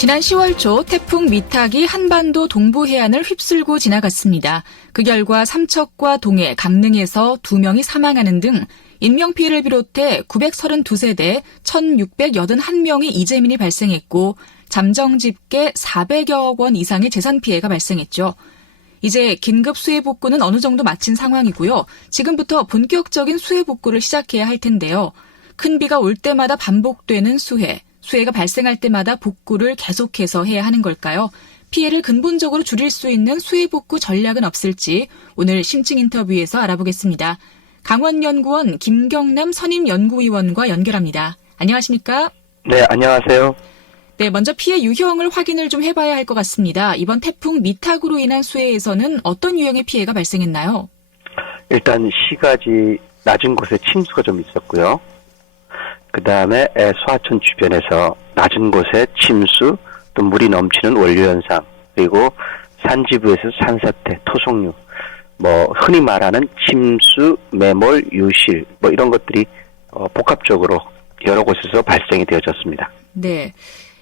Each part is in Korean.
지난 10월 초 태풍 미탁이 한반도 동부 해안을 휩쓸고 지나갔습니다. 그 결과 삼척과 동해, 강릉에서 2명이 사망하는 등 인명피해를 비롯해 932세대 1,681명의 이재민이 발생했고 잠정집계 400여 원 이상의 재산 피해가 발생했죠. 이제 긴급 수해 복구는 어느 정도 마친 상황이고요. 지금부터 본격적인 수해 복구를 시작해야 할 텐데요. 큰 비가 올 때마다 반복되는 수해가 발생할 때마다 복구를 계속해서 해야 하는 걸까요? 피해를 근본적으로 줄일 수 있는 수해 복구 전략은 없을지 오늘 심층 인터뷰에서 알아보겠습니다. 강원연구원 김경남 선임연구위원과 연결합니다. 안녕하십니까? 네, 안녕하세요. 네, 먼저 피해 유형을 확인을 좀 해봐야 할 것 같습니다. 이번 태풍 미탁으로 인한 수해에서는 어떤 유형의 피해가 발생했나요? 일단 시가지 낮은 곳에 침수가 좀 있었고요. 그 다음에 소하천 주변에서 낮은 곳에 침수, 또 물이 넘치는 원료현상, 그리고 산지부에서 산사태, 토속류, 흔히 말하는 침수, 매몰, 유실, 이런 것들이 복합적으로 여러 곳에서 발생이 되어졌습니다. 네.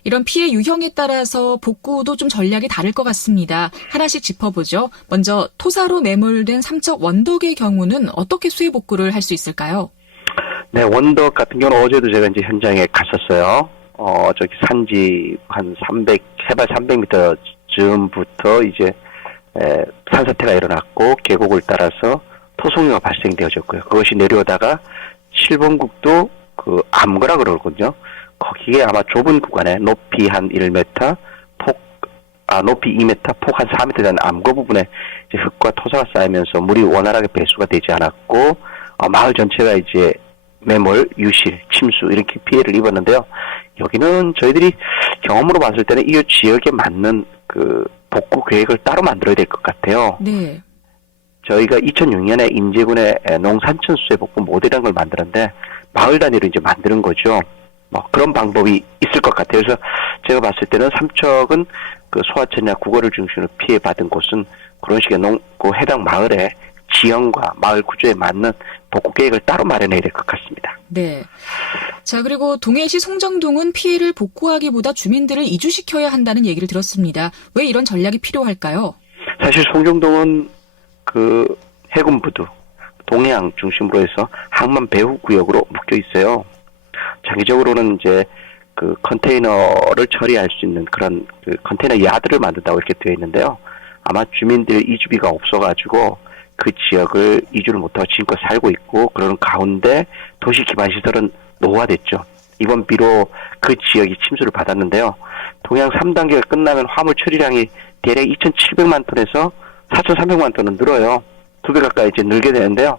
이런 피해 유형에 따라서 복구도 좀 전략이 다를 것 같습니다. 하나씩 짚어보죠. 먼저 토사로 매몰된 삼척 원덕의 경우는 어떻게 수해 복구를 할 수 있을까요? 네, 원덕 같은 경우는 어제도 제가 이제 현장에 갔었어요. 저기 산지 한 해발 300m 즈음부터 이제 산사태가 일어났고 계곡을 따라서 토속류가 발생되어졌고요. 그것이 내려오다가 7번국도 그 암거라 그러거든요. 거기에 아마 좁은 구간에 높이 한 1m, 높이 2m, 폭 한 4m 되는 암거 부분에 이제 흙과 토사가 쌓이면서 물이 원활하게 배수가 되지 않았고, 마을 전체가 이제 매몰, 유실, 침수 이렇게 피해를 입었는데요. 여기는 저희들이 경험으로 봤을 때는 이 지역에 맞는 그 복구 계획을 따로 만들어야 될 것 같아요. 네. 저희가 2006년에 인제군의 농산천 수해 복구 모델이라는 걸 만들었는데 마을 단위로 이제 만드는 거죠. 그런 방법이 있을 것 같아요. 그래서 제가 봤을 때는 삼척은 그 소하천이나 국어를 중심으로 피해받은 곳은 그런 식의 그 해당 마을의 지형과 마을 구조에 맞는 복구 계획을 따로 마련해야 될 것 같습니다. 네. 자, 그리고 동해시 송정동은 피해를 복구하기보다 주민들을 이주시켜야 한다는 얘기를 들었습니다. 왜 이런 전략이 필요할까요? 사실 송정동은 그 해군부두, 동해안 중심으로 해서 항만 배후 구역으로 묶여 있어요. 장기적으로는 이제 그 컨테이너를 처리할 수 있는 그런 그 컨테이너 야드를 만든다고 이렇게 되어 있는데요. 아마 주민들 이주비가 없어가지고 그 지역을 이주를 못하고 지금껏 살고 있고, 그러는 가운데 도시 기반 시설은 노후화됐죠. 이번 비로 그 지역이 침수를 받았는데요. 동해안 3단계가 끝나면 화물 처리량이 대략 2,700만 톤에서 4,300만 톤은 늘어요. 2배 가까이 이제 늘게 되는데요.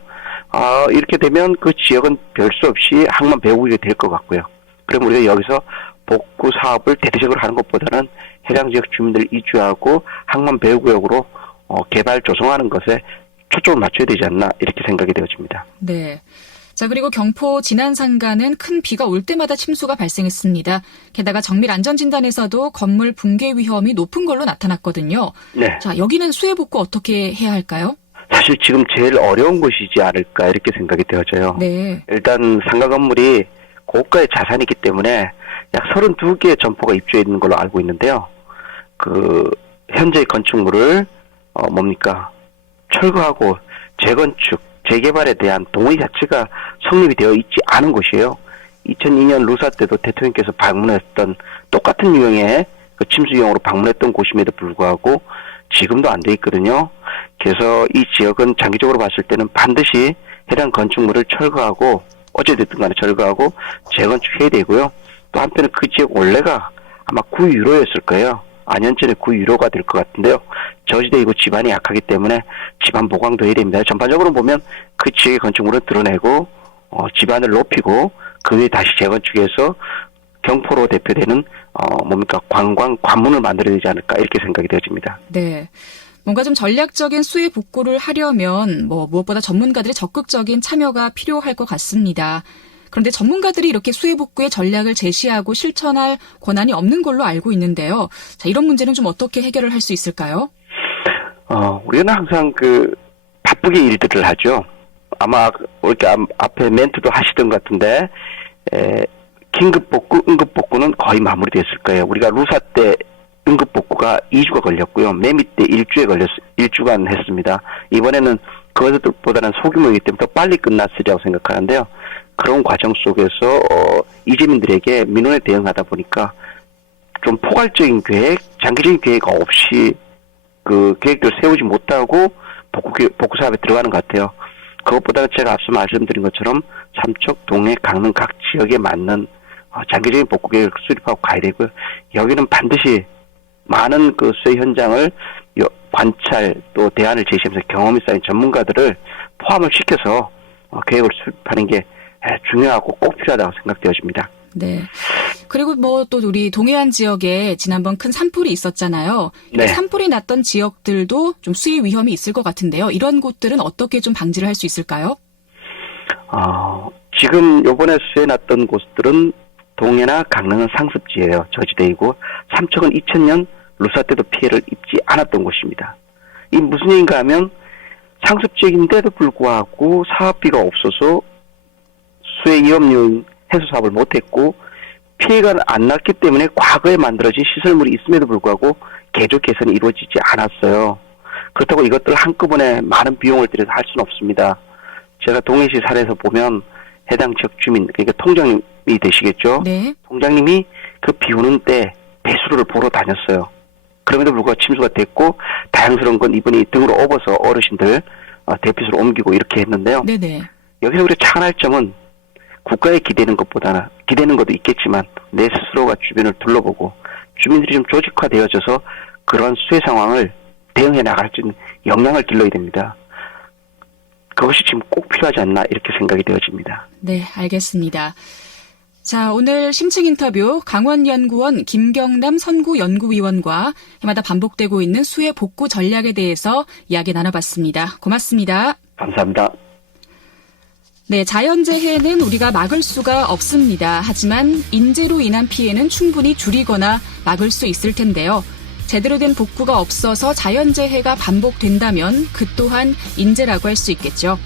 이렇게 되면 그 지역은 별 수 없이 항만 배후구역이 될 것 같고요. 그럼 우리가 여기서 복구 사업을 대대적으로 하는 것보다는 해당 지역 주민들 이주하고 항만 배후구역으로 개발 조성하는 것에 초점을 맞춰야 되지 않나 이렇게 생각이 되어집니다. 네. 자, 그리고 경포 진안상가는 큰 비가 올 때마다 침수가 발생했습니다. 게다가 정밀안전진단에서도 건물 붕괴 위험이 높은 걸로 나타났거든요. 네. 자, 여기는 수해 복구 어떻게 해야 할까요? 사실 지금 제일 어려운 것이지 않을까 이렇게 생각이 되어져요. 네. 일단 상가 건물이 고가의 자산이기 때문에 약 32개의 점포가 입주해 있는 걸로 알고 있는데요. 그 현재 건축물을 철거하고 재건축, 재개발에 대한 동의 자체가 성립이 되어 있지 않은 곳이에요. 2002년 루사 때도 대통령께서 방문했던 똑같은 유형의 그 침수 유형으로 방문했던 곳임에도 불구하고 지금도 안 돼 있거든요. 그래서 이 지역은 장기적으로 봤을 때는 반드시 해당 건축물을 철거하고, 어찌됐든 간에 철거하고 재건축해야 되고요. 또 한편은 그 지역 원래가 아마 구유로였을 거예요. 안현천의 구유로가 될 것 같은데요. 저지대이고 지반이 약하기 때문에 지반 보강도 해야 됩니다. 전반적으로 보면 그 지역의 건축물은 드러내고 지반을 높이고 그 위에 다시 재건축해서 경포로 대표되는 관문을 만들어야 되지 않을까 이렇게 생각이 되어집니다. 네. 뭔가 좀 전략적인 수해 복구를 하려면 무엇보다 전문가들의 적극적인 참여가 필요할 것 같습니다. 그런데 전문가들이 이렇게 수해 복구의 전략을 제시하고 실천할 권한이 없는 걸로 알고 있는데요. 자, 이런 문제는 좀 어떻게 해결을 할 수 있을까요? 우리는 항상 바쁘게 일들을 하죠. 아마 이렇게 앞에 멘트도 하시던 것 같은데, 긴급복구, 응급복구는 거의 마무리됐을 거예요. 우리가 루사 때 응급복구가 2주가 걸렸고요. 매미 때 1주간 했습니다. 이번에는 그것보다는 소규모이기 때문에 더 빨리 끝났으리라고 생각하는데요. 그런 과정 속에서 이재민들에게 민원에 대응하다 보니까 좀 포괄적인 계획, 장기적인 계획 없이 그 계획을 세우지 못하고 복구 사업에 들어가는 것 같아요. 그것보다는 제가 앞서 말씀드린 것처럼 삼척, 동해, 강릉 각 지역에 맞는 장기적인 복구 계획을 수립하고 가야 되고요. 여기는 반드시 많은 그 수해 현장을 관찰 또 대안을 제시하면서 경험이 쌓인 전문가들을 포함을 시켜서 계획을 수립하는 게 중요하고 꼭 필요하다고 생각되어집니다. 네. 그리고 뭐 또 우리 동해안 지역에 지난번 큰 산불이 있었잖아요. 네. 산불이 났던 지역들도 좀 수해 위험이 있을 것 같은데요. 이런 곳들은 어떻게 좀 방지를 할 수 있을까요? 지금 요번에 수해 났던 곳들은 동해나 강릉은 상습지예요. 저지대이고 삼척은 2000년 루사 때도 피해를 입지 않았던 곳입니다. 이 무슨 얘기인가 하면 상습지인데도 불구하고 사업비가 없어서 수해 위험 요인 해소 사업을 못했고 피해가 안 났기 때문에 과거에 만들어진 시설물이 있음에도 불구하고 개조 개선이 이루어지지 않았어요. 그렇다고 이것들 한꺼번에 많은 비용을 들여서 할 수는 없습니다. 제가 동해시 사례에서 보면 해당 지역 주민, 그러니까 통장님이 되시겠죠? 네. 통장님이 그 비 오는 때 배수로를 보러 다녔어요. 그럼에도 불구하고 침수가 됐고 다행스러운 건 이분이 등으로 업어서 어르신들 대피소로 옮기고 이렇게 했는데요. 네네. 여기서 우리가 착안할 점은 국가에 기대는 것보다는 기대는 것도 있겠지만 내 스스로가 주변을 둘러보고 주민들이 좀 조직화되어져서 그러한 수해 상황을 대응해 나갈 수 있는 역량을 길러야 됩니다. 그것이 지금 꼭 필요하지 않나 이렇게 생각이 되어집니다. 네, 알겠습니다. 자, 오늘 심층 인터뷰 강원연구원 김경남 선구연구위원과 해마다 반복되고 있는 수해 복구 전략에 대해서 이야기 나눠봤습니다. 고맙습니다. 감사합니다. 네, 자연재해는 우리가 막을 수가 없습니다. 하지만 인재로 인한 피해는 충분히 줄이거나 막을 수 있을 텐데요. 제대로 된 복구가 없어서 자연재해가 반복된다면 그 또한 인재라고 할 수 있겠죠.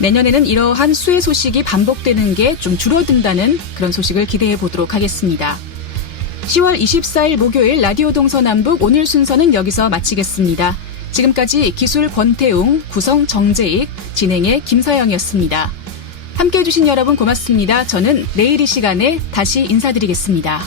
내년에는 이러한 수해 소식이 반복되는 게 좀 줄어든다는 그런 소식을 기대해 보도록 하겠습니다. 10월 24일 목요일 라디오 동서남북 오늘 순서는 여기서 마치겠습니다. 지금까지 기술 권태웅, 구성 정재익, 진행의 김서영이었습니다. 함께해 주신 여러분 고맙습니다. 저는 내일 이 시간에 다시 인사드리겠습니다.